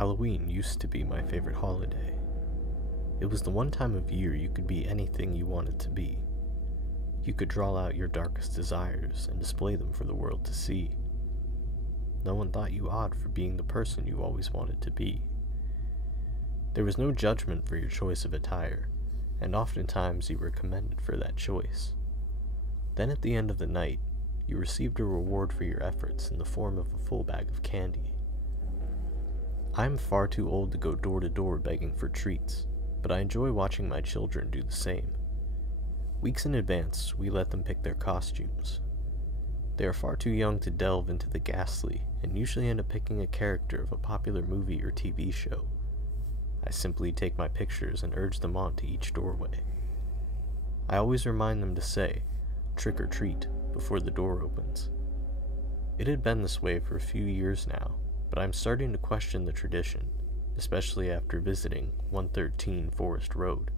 Halloween used to be my favorite holiday. It was the one time of year you could be anything you wanted to be. You could draw out your darkest desires and display them for the world to see. No one thought you odd for being the person you always wanted to be. There was no judgment for your choice of attire, and oftentimes you were commended for that choice. Then at the end of the night, you received a reward for your efforts in the form of a full bag of candy. I am far too old to go door to door begging for treats, but I enjoy watching my children do the same. Weeks in advance, we let them pick their costumes. They are far too young to delve into the ghastly, and usually end up picking a character of a popular movie or TV show. I simply take my pictures and urge them on to each doorway. I always remind them to say, "Trick or treat," before the door opens. It had been this way for a few years now, but I'm starting to question the tradition, especially after visiting 113 Forest Road.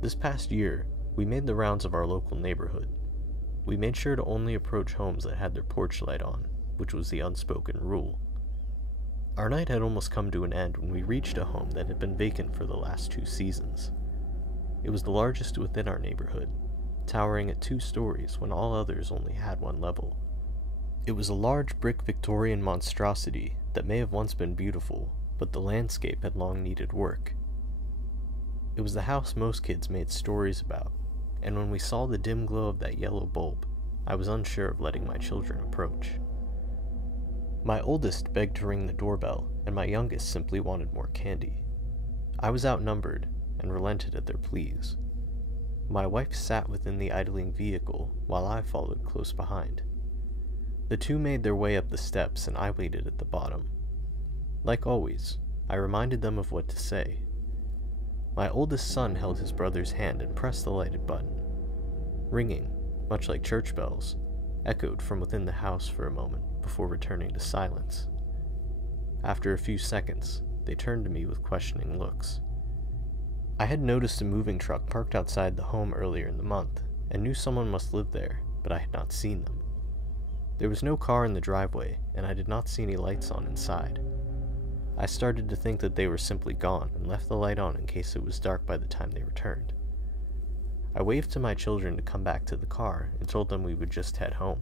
This past year, we made the rounds of our local neighborhood. We made sure to only approach homes that had their porch light on, which was the unspoken rule. Our night had almost come to an end when we reached a home that had been vacant for the last 2 seasons. It was the largest within our neighborhood, towering at 2 stories when all others only had 1 level. It was a large brick Victorian monstrosity that may have once been beautiful, but the landscape had long needed work. It was the house most kids made stories about, and when we saw the dim glow of that yellow bulb, I was unsure of letting my children approach. My oldest begged to ring the doorbell, and my youngest simply wanted more candy. I was outnumbered, and relented at their pleas. My wife sat within the idling vehicle, while I followed close behind. The 2 made their way up the steps, and I waited at the bottom. Like always, I reminded them of what to say. My oldest son held his brother's hand and pressed the lighted button. Ringing, much like church bells, echoed from within the house for a moment before returning to silence. After a few seconds, they turned to me with questioning looks. I had noticed a moving truck parked outside the home earlier in the month, and knew someone must live there, but I had not seen them. There was no car in the driveway, and I did not see any lights on inside. I started to think that they were simply gone and left the light on in case it was dark by the time they returned. I waved to my children to come back to the car and told them we would just head home.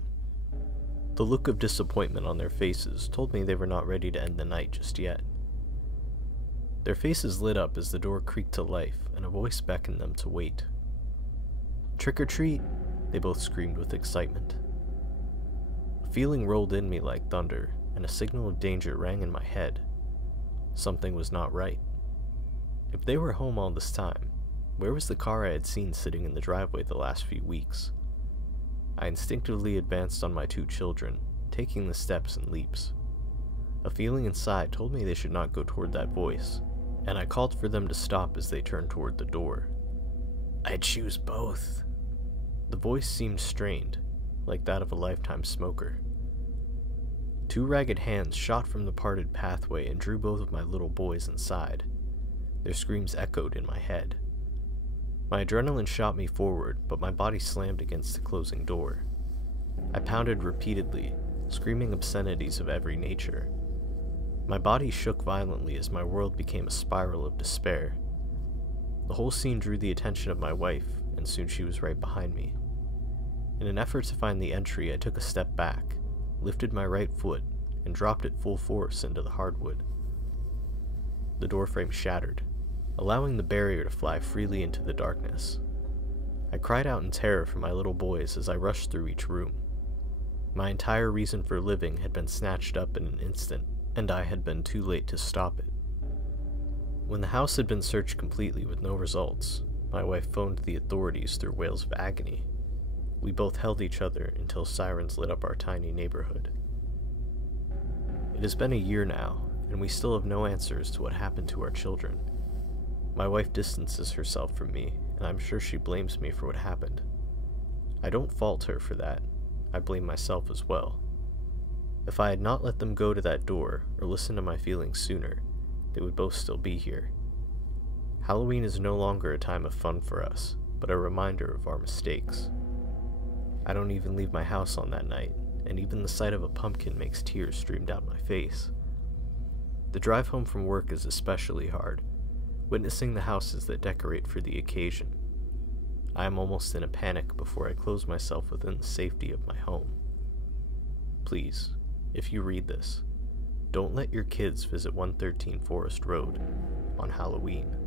The look of disappointment on their faces told me they were not ready to end the night just yet. Their faces lit up as the door creaked to life and a voice beckoned them to wait. "Trick or treat!" they both screamed with excitement. A feeling rolled in me like thunder, and a signal of danger rang in my head. Something was not right. If they were home all this time, where was the car I had seen sitting in the driveway the last few weeks? I instinctively advanced on my 2 children, taking the steps and leaps. A feeling inside told me they should not go toward that voice, and I called for them to stop as they turned toward the door. "I choose both." The voice seemed strained, like that of a lifetime smoker. 2 ragged hands shot from the parted pathway and drew both of my little boys inside. Their screams echoed in my head. My adrenaline shot me forward, but my body slammed against the closing door. I pounded repeatedly, screaming obscenities of every nature. My body shook violently as my world became a spiral of despair. The whole scene drew the attention of my wife, and soon she was right behind me. In an effort to find the entry, I took a step back, lifted my right foot, and dropped it full force into the hardwood. The doorframe shattered, allowing the barrier to fly freely into the darkness. I cried out in terror for my little boys as I rushed through each room. My entire reason for living had been snatched up in an instant, and I had been too late to stop it. When the house had been searched completely with no results, my wife phoned the authorities through wails of agony. We both held each other until sirens lit up our tiny neighborhood. It has been a year now, and we still have no answers to what happened to our children. My wife distances herself from me, and I'm sure she blames me for what happened. I don't fault her for that. I blame myself as well. If I had not let them go to that door, or listened to my feelings sooner, they would both still be here. Halloween is no longer a time of fun for us, but a reminder of our mistakes. I don't even leave my house on that night, and even the sight of a pumpkin makes tears stream down my face. The drive home from work is especially hard, witnessing the houses that decorate for the occasion. I am almost in a panic before I close myself within the safety of my home. Please, if you read this, don't let your kids visit 113 Forest Road on Halloween.